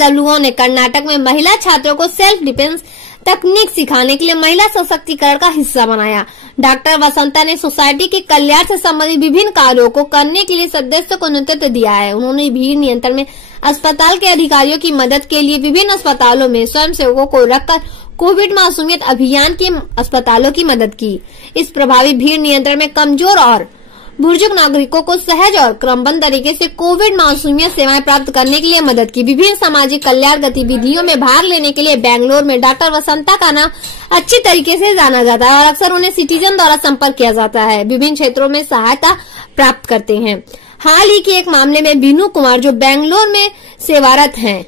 NSWO ने कर्नाटक में महिला छात्रों को सेल्फ डिफेंस तकनीक सिखाने के लिए महिला सशक्तिकरण का हिस्सा बनाया। डॉक्टर वसंता ने सोसाइटी के कल्याण से संबंधित विभिन्न कार्यों को करने के लिए सदस्यों को नेतृत्व दिया है। उन्होंने भीड़ नियंत्रण में अस्पताल के अधिकारियों की मदद के लिए विभिन्न अस्पतालों में स्वयंसेवकों को रखकर कोविड मासूमियत अभियान के अस्पतालों की मदद की। इस प्रभावी भीड़ नियंत्रण में कमजोर और बुजुर्ग नागरिकों को सहज और क्रमबद्ध तरीके से कोविड मासूमियत सेवाएं प्राप्त करने के लिए मदद की। विभिन्न सामाजिक कल्याण गतिविधियों में भाग लेने के लिए बेंगलोर में डॉक्टर वसंता का नाम अच्छी तरीके से जाना जाता है और अक्सर उन्हें सिटीजन द्वारा संपर्क किया जाता है। विभिन्न क्षेत्रों में सहायता प्राप्त करते हैं। हाल ही के एक मामले में बीनू कुमार, जो बेंगलोर में सेवारत हैं,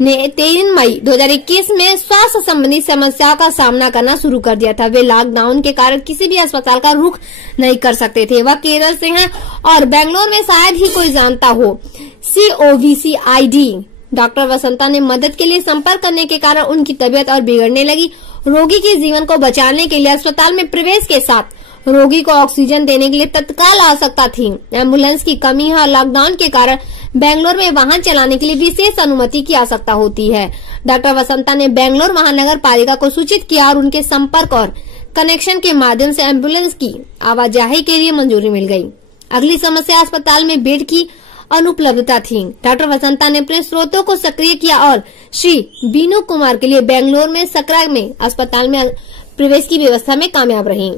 ने 3 मई 2021 में स्वास्थ्य संबंधी समस्याओं का सामना करना शुरू कर दिया था। वे लॉकडाउन के कारण किसी भी अस्पताल का रुख नहीं कर सकते थे। वह केरल से हैं और बेंगलोर में शायद ही कोई जानता हो COVID। डॉक्टर वसंता ने मदद के लिए संपर्क करने के कारण उनकी तबीयत और बिगड़ने लगी। रोगी के जीवन को बचाने के लिए अस्पताल में प्रवेश के साथ रोगी को ऑक्सीजन देने के लिए तत्काल आवश्यकता थी। एम्बुलेंस की कमी है और लॉकडाउन के कारण बेंगलोर में वाहन चलाने के लिए विशेष अनुमति की आवश्यकता होती है। डॉक्टर वसंता ने बेंगलोर महानगर पालिका को सूचित किया और उनके संपर्क और कनेक्शन के माध्यम से एम्बुलेंस की आवाजाही के लिए मंजूरी मिल गई। अगली समस्या अस्पताल में बेड की अनुपलब्धता थी। डॉक्टर वसंता ने अपने स्रोतों को सक्रिय किया और श्री बीनू कुमार के लिए बेंगलोर में सकरा में अस्पताल में प्रवेश की व्यवस्था में कामयाब रही।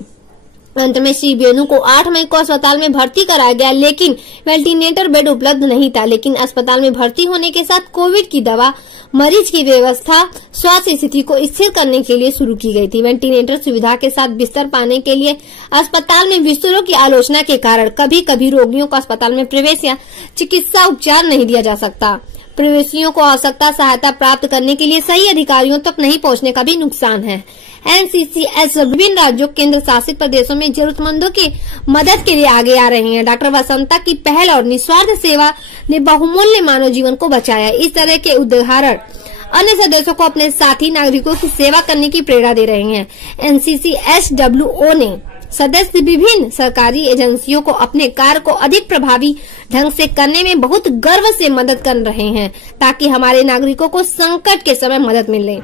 अंत में श्री बेनू को 8 मई को अस्पताल में भर्ती कराया गया, लेकिन वेंटिलेटर बेड उपलब्ध नहीं था। लेकिन अस्पताल में भर्ती होने के साथ कोविड की दवा, मरीज की व्यवस्था, स्वास्थ्य स्थिति को स्थिर करने के लिए शुरू की गई थी। वेंटिलेटर सुविधा के साथ बिस्तर पाने के लिए अस्पताल में बिस्तरों की आलोचना के कारण कभी कभी रोगियों को अस्पताल में प्रवेश या चिकित्सा उपचार नहीं दिया जा सकता। प्रवासियों को आवश्यकता सहायता प्राप्त करने के लिए सही अधिकारियों तक नहीं पहुंचने का भी नुकसान है। NCCS विभिन्न राज्यों, केंद्र शासित प्रदेशों में जरूरतमंदों की मदद के लिए आगे आ रहे हैं। डॉक्टर वसंता की पहल और निस्वार्थ सेवा ने बहुमूल्य मानव जीवन को बचाया। इस तरह के उदाहरण अन्य सदस्यों को अपने साथी नागरिकों की सेवा करने की प्रेरणा दे रहे हैं। NCCSWO ने सदस्य विभिन्न सरकारी एजेंसियों को अपने कार्य को अधिक प्रभावी ढंग से करने में बहुत गर्व से मदद कर रहे हैं, ताकि हमारे नागरिकों को संकट के समय मदद मिले।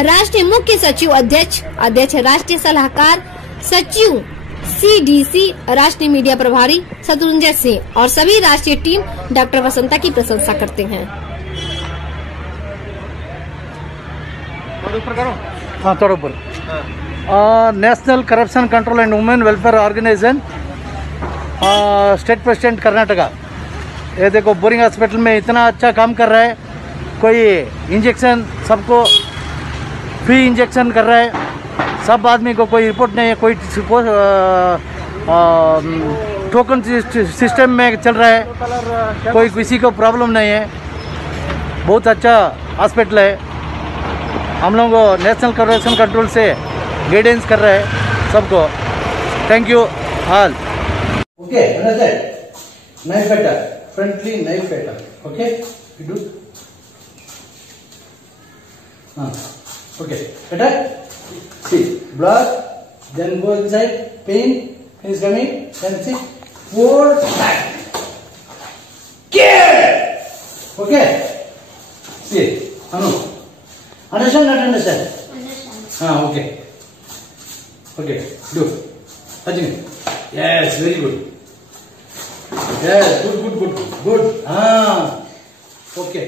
राष्ट्रीय मुख्य सचिव, अध्यक्ष राष्ट्रीय सलाहकार सचिव, CDC, राष्ट्रीय मीडिया प्रभारी शत्रुंजय सिंह और सभी राष्ट्रीय टीम डॉक्टर वसंता की प्रशंसा करते हैं। National corruption control and women welfare organization, state president Karnataka. ये देखो, बोरिंग हॉस्पिटल में इतना अच्छा काम कर रहा है। कोई इंजेक्शन, सबको फ्री इंजेक्शन कर रहा है। सब आदमी को कोई रिपोर्ट नहीं है, कोई टोकन सिस्टम में चल रहा है, कोई किसी को प्रॉब्लम नहीं है। बहुत अच्छा हॉस्पिटल है। हम लोग नेशनल करप्शन कंट्रोल से गाइडेंस कर रहे हैं सबको। Thank you all. Okay, knife better, frontly knife better. Okay, you do. हाँ, okay, better. C blood, then go inside, pain is coming, then see, forward, back, care. Okay, see, Anu, understand, not understand? Understand. Okay. Okay, do. Ajay. Yes, very good. Yes, good. Okay.